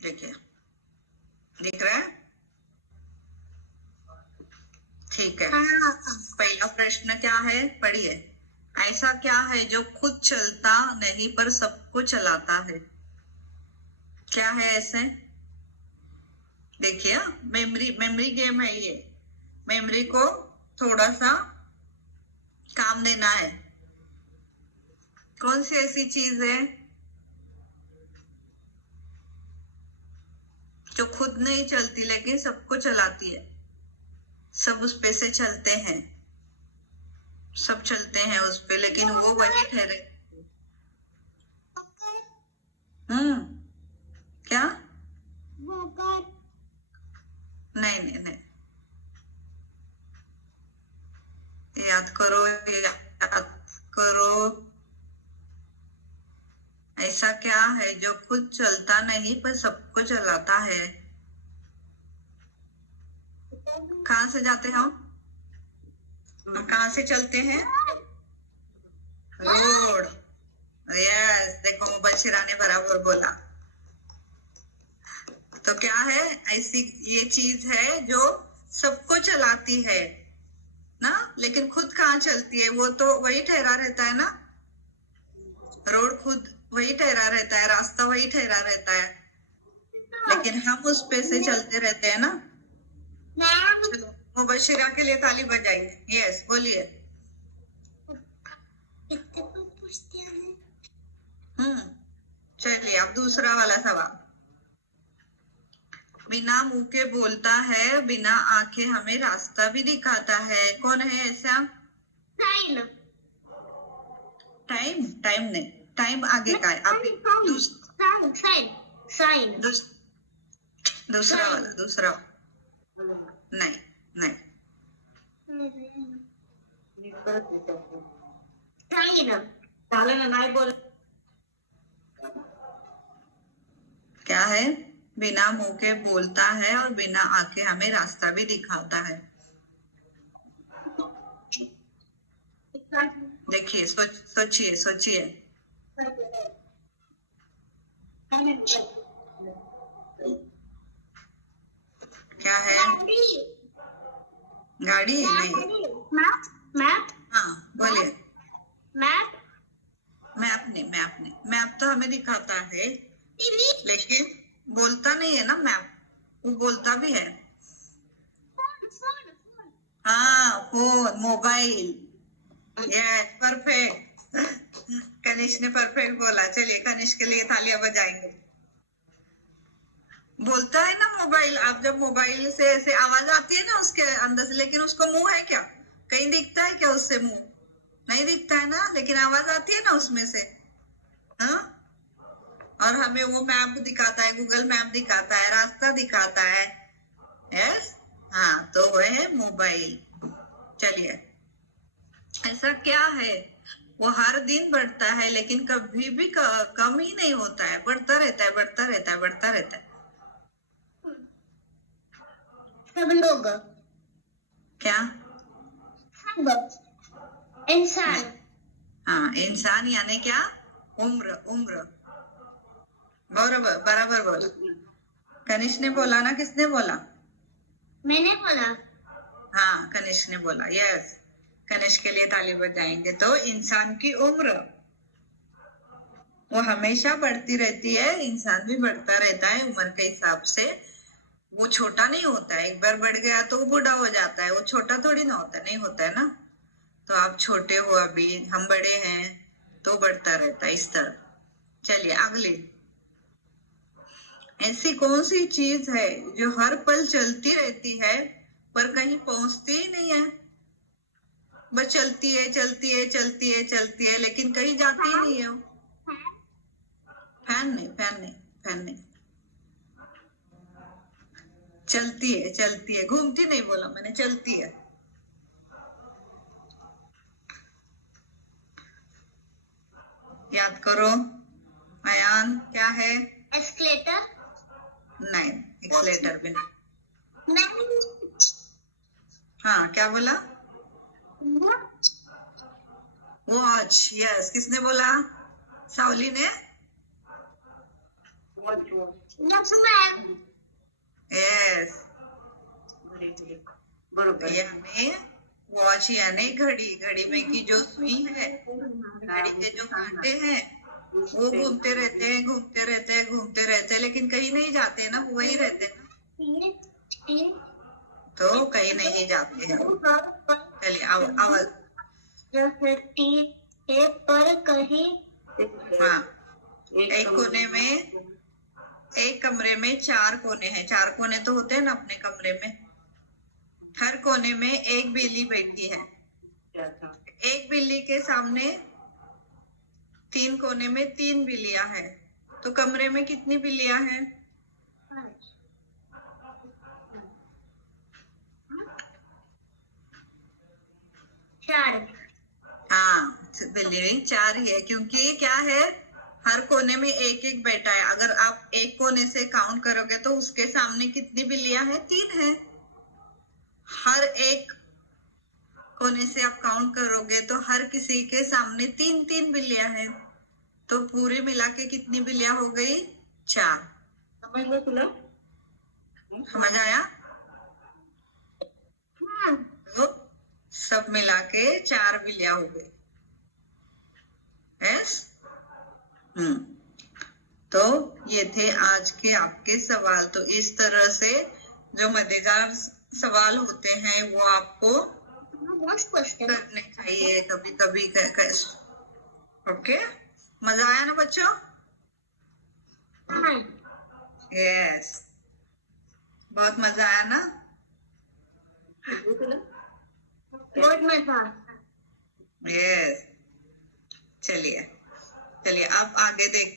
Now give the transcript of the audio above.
देखिए, दिख रहा है? ठीक है। पहला प्रश्न क्या है, पढ़िए। ऐसा क्या है जो खुद चलता नहीं पर सबको चलाता है? क्या है ऐसे? देखिए, मेमोरी गेम है ये। मेमोरी को थोड़ा सा काम देना है। कौन सी ऐसी चीज है जो खुद नहीं चलती लेकिन सबको चलाती है? सब उस पे से चलते हैं, सब चलते हैं उस पे, लेकिन वो वही ठहरे। क्या? नहीं नहीं नहीं, याद करो, याद करो। ऐसा क्या है जो खुद चलता नहीं पर सबको चलाता है? कहाँ से जाते हैं हम कहाँ से चलते हैं? रोड। यस, देखो मुबशिरा ने बराबर बोला। तो क्या है ऐसी ये चीज है जो सबको चलाती है ना, लेकिन खुद कहाँ चलती है? वो तो वही ठहरा रहता है ना। रोड खुद वही ठहरा रहता है, रास्ता वही ठहरा रहता है, लेकिन हम उस पे से चलते रहते हैं ना। चलो, मुबशिरा के लिए ताली बजाइए। यस, बोलिए। चलिए, अब दूसरा वाला सवाल। बिना मुंह के बोलता है, बिना आंखें हमें रास्ता भी दिखाता है। कौन है ऐसा? टाइम। टाइम नहीं, टाइम आगे का है। अभी दूसरा वाला, दूसरा। नहीं नहीं, नहीं बोल। क्या है? बिना मुंह के बोलता है और बिना आंखें हमें रास्ता भी दिखाता है। देखिए, सोचिए सोचिए। क्या है? गाड़ी नहीं। हाँ, बोलिए। मैप तो हमें दिखाता है, लेकिन बोलता नहीं है ना मैप। वो बोलता भी है। हाँ, phone, mobile. Yes, perfect. Kanishka ने परफेक्ट बोला। चलिए, कनिष्क के लिए तालियां बजाएंगे। बोलता है ना मोबाइल। आप जब मोबाइल से ऐसे आवाज आती है ना उसके अंदर से, लेकिन उसको मुंह है क्या? कहीं दिखता है क्या उससे मुंह? नहीं दिखता है ना, लेकिन आवाज आती है ना उसमें से। हाँ, और हमें वो मैप दिखाता है, गूगल मैप दिखाता है, रास्ता दिखाता है। यस, हाँ, तो वह है मोबाइल। चलिए, ऐसा क्या है वो हर दिन बढ़ता है लेकिन कभी भी कम ही नहीं होता है, बढ़ता रहता है, बढ़ता रहता है, बढ़ता रहता है। सब लोग। क्या? इंसान। हाँ, इंसान यानी क्या? उम्र, उम्र। बराबर बराबर बोला। कनिष्क ने बोला ना, किसने बोला? मैंने बोला। हाँ, कनिष्क ने बोला। यस, कनिष्क के लिए ताली बजाएंगे। तो इंसान की उम्र वो हमेशा बढ़ती रहती है। इंसान भी बढ़ता रहता है उम्र के हिसाब से। वो छोटा नहीं होता है। एक बार बढ़ गया तो वो बूढ़ा हो जाता है। वो छोटा थोड़ी ना होता है, नहीं होता है ना। तो आप छोटे हो अभी, हम बड़े हैं, तो बढ़ता रहता है इस तरह। चलिए, अगली। ऐसी कौन सी चीज है जो हर पल चलती रहती है पर कहीं पहुंचती ही नहीं है? बस चलती है, चलती है, चलती है, चलती है, लेकिन कहीं जाती ही नहीं है वो। फैन नहीं, फैन नहीं, फैन नहीं। चलती है, चलती है, घूमती नहीं बोला मैंने, चलती है। याद करो। अयान, क्या है? एस्केलेटर। नहीं, एस्केलेटर भी नहीं। हाँ, क्या बोला? वॉच। यस, किसने बोला? सावली ने। यस, बरोबर. यानी वॉच यानी घड़ी, घड़ी में की जो सुई है, घड़ी के जो कांटे हैं वो घूमते रहते हैं, घूमते रहते हैं, घूमते रहते हैं, लेकिन कहीं नहीं जाते हैं ना, वो वही रहते हैं ना, तो कहीं नहीं जाते हैं. चलिए आवाज. पर कहीं हाँ, एक कोने में, एक कमरे में 4 कोने हैं. 4 कोने तो होते हैं ना अपने कमरे में. हर कोने में एक बिल्ली बैठी है. एक बिल्ली के सामने 3 कोने में 3 बिल्लियां हैं. तो कमरे में कितनी बिल्लियां हैं? 4. हाँ, बिल्ली 4 ही है, क्योंकि क्या है, हर कोने में एक एक बैठा है. अगर आप एक कोने से काउंट करोगे तो उसके सामने कितनी बिल्लियां हैं? 3 है. हर एक कोने से आप काउंट करोगे तो हर किसी के सामने 3 बिल्लियां हैं. तो पूरी मिला के कितनी बिल्लियां हो गई? 4. समजलं तुला? समझ आया? तो सब मिला के 4 बिल्लियां हो गई. यस. तो ये थे आज के आपके सवाल. तो इस तरह से जो मजेदार सवाल होते हैं वो आपको करने चाहिए कभी कभी. ओके, मजा आया ना बच्चों? यस, बहुत मजा आया ना? बहुत मजा. यस. चलिए अब आगे देखते